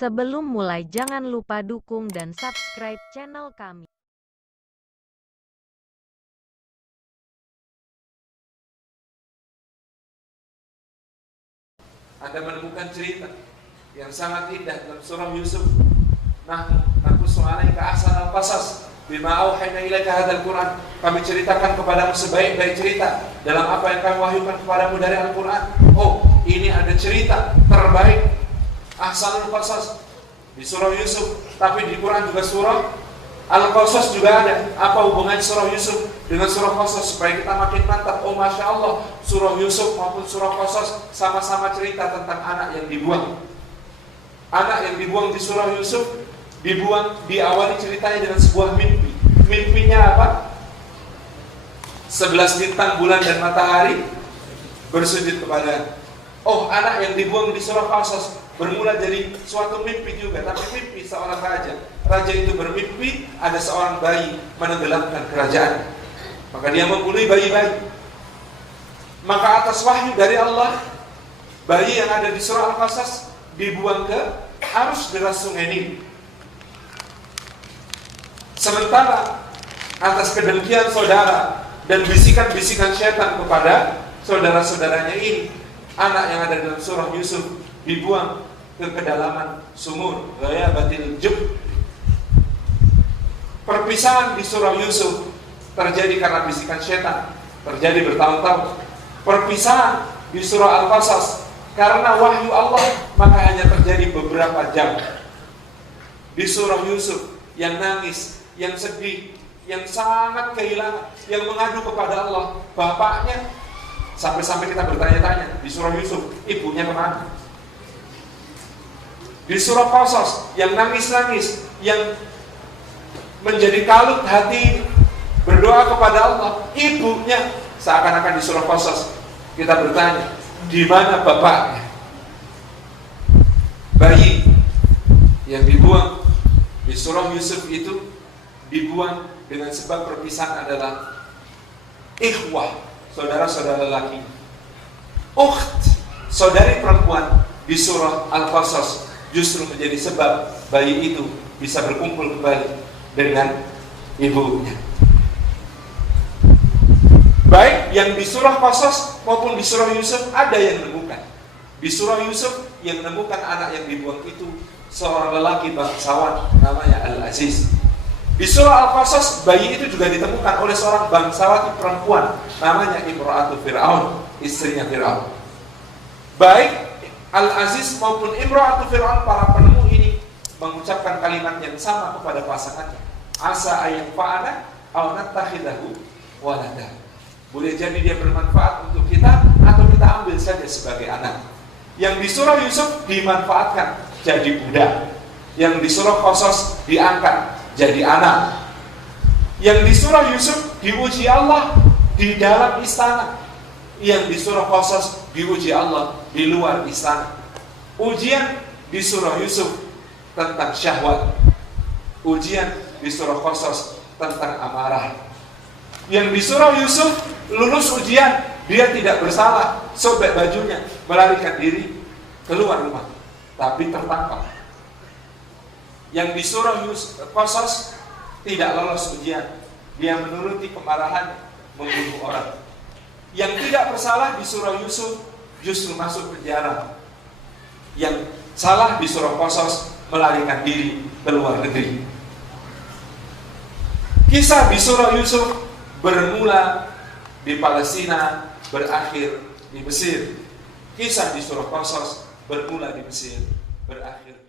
Sebelum mulai jangan lupa dukung dan subscribe channel kami. Anda menemukan cerita yang sangat indah dalam surah Yusuf. Naqussu 'alaika ahsanal qasas bima auhayna ilaika hadzal Qur'an. Kami ceritakan kepadamu sebaik-baik cerita dalam apa yang kami wahyukan kepadamu dari Al-Qur'an. Oh, ini ada cerita terbaik, ahsanul qasas di surah Yusuf, tapi di Quran juga surah Al-Qasas juga ada. Apa hubungannya surah Yusuf dengan surah Qasas? Supaya kita makin mantap. Oh, Masya Allah, surah Yusuf maupun surah Qasas sama-sama cerita tentang anak yang dibuang. Anak yang dibuang di surah Yusuf diawali ceritanya dengan sebuah mimpi. Mimpinya apa? 11 bintang, bulan dan matahari bersujud kepada. Oh, anak yang dibuang di surah Qasas bermula jadi suatu mimpi juga, tapi mimpi seorang raja. Raja itu bermimpi ada seorang bayi menenggelamkan kerajaan. Maka dia membunuh bayi-bayi. Maka atas wahyu dari Allah, bayi yang ada di surah Al-Qasas dibuang ke arus deras sungai Nil. Sementara atas kedengkian saudara dan bisikan-bisikan syaitan kepada saudara-saudaranya ini, anak yang ada dalam surah Yusuf dibuang ke kedalaman sumur ghayabatil jub. Perpisahan di surah Yusuf terjadi karena bisikan syaitan, terjadi bertahun-tahun. Perpisahan di surah Al-Qasas karena wahyu Allah, maka hanya terjadi beberapa jam. Di surah Yusuf yang nangis, yang sedih, yang sangat kehilangan, yang mengadu kepada Allah, bapaknya, sampai-sampai kita bertanya-tanya di surah Yusuf, ibunya kemana? Di surah Qasas yang nangis-nangis, yang menjadi kalut hati berdoa kepada Allah, ibunya. Seakan-akan di surah Qasas kita bertanya, di mana bapaknya? Bayi yang dibuang di surah Yusuf itu dibuang dengan sebab perpisahan adalah ikhwah, saudara-saudara laki. Ukht, saudari perempuan di surah Al-Qasas justru menjadi sebab bayi itu bisa berkumpul kembali dengan ibunya. Baik yang di surah Qasas maupun di surah Yusuf ada yang menemukan. Di surah Yusuf yang menemukan anak yang dibuang itu seorang lelaki bangsawan namanya Al-Aziz. Di surah Al-Qasas bayi itu juga ditemukan oleh seorang bangsawan perempuan namanya Imra'atu Fir'aun, istrinya Fir'aun. Baik Al-Aziz maupun Imra'atu Fir'aun, para penemu ini mengucapkan kalimat yang sama kepada pasangannya. Asa ayyafa'ana aw nattakhidahu walada. Boleh jadi dia bermanfaat untuk kita atau kita ambil saja sebagai anak. Yang di surah Yusuf dimanfaatkan jadi budak. Yang di surah Qasas diangkat jadi anak. Yang di surah Yusuf diuji Allah di dalam istana. Yang di surah Qasas diuji Allah di luar istana. Ujian di surah Yusuf tentang syahwat. Ujian di surah Qasas tentang amarah. Yang di surah Yusuf lulus ujian, dia tidak bersalah, sobek bajunya, melarikan diri keluar rumah, tapi tertangkap. Yang di surah Qasas tidak lolos ujian, dia menuruti kemarahan, membunuh orang. Yang tidak bersalah di surah Yusuf justru masuk penjara. Yang salah di surah Qasas melarikan diri ke luar negeri. Kisah di surah Yusuf bermula di Palestina, berakhir di Mesir. Kisah di surah Qasas bermula di Mesir, berakhir